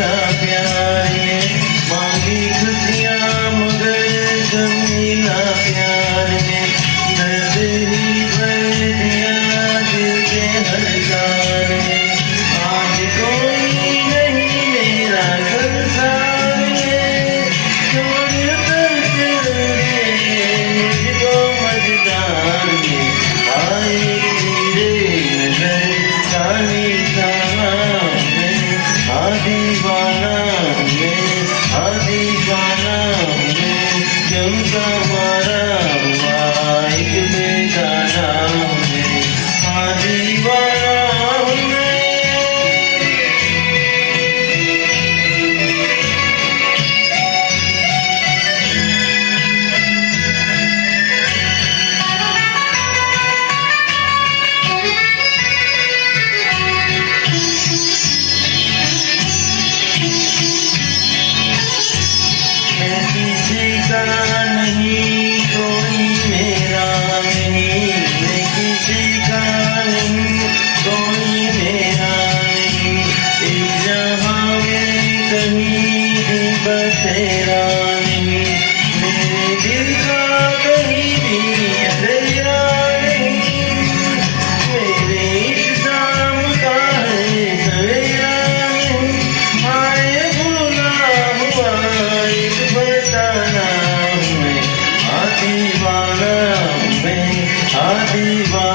मिला प्यार में, मांगी खुशियाँ मगर गम मिला प्यार में, दर्द ही भर दिया दिल के हर तार में। आज कोई नहीं मेरा संसार में, छोड़ कर चल गए मुझको मझधार में। आए तेरे नजर सानी सामान में, दीवाना में, दीवाना में, चमका मारा हुआ एक बेगाना में, दीवाना में। किसी का नहीं कोई मेरा नहीं, मैं किसी का नहीं कोई मेरा नहीं, इस जहाँ में कहीं भी बसेरा नहीं, मेरे दिल का कहीं भी अंधेरा नहीं, मेरे इस शाम का है सवेरा नहीं। आए भूला हुआ एक फसाना हूँ मैं, दीवाना मैं, दीवाना।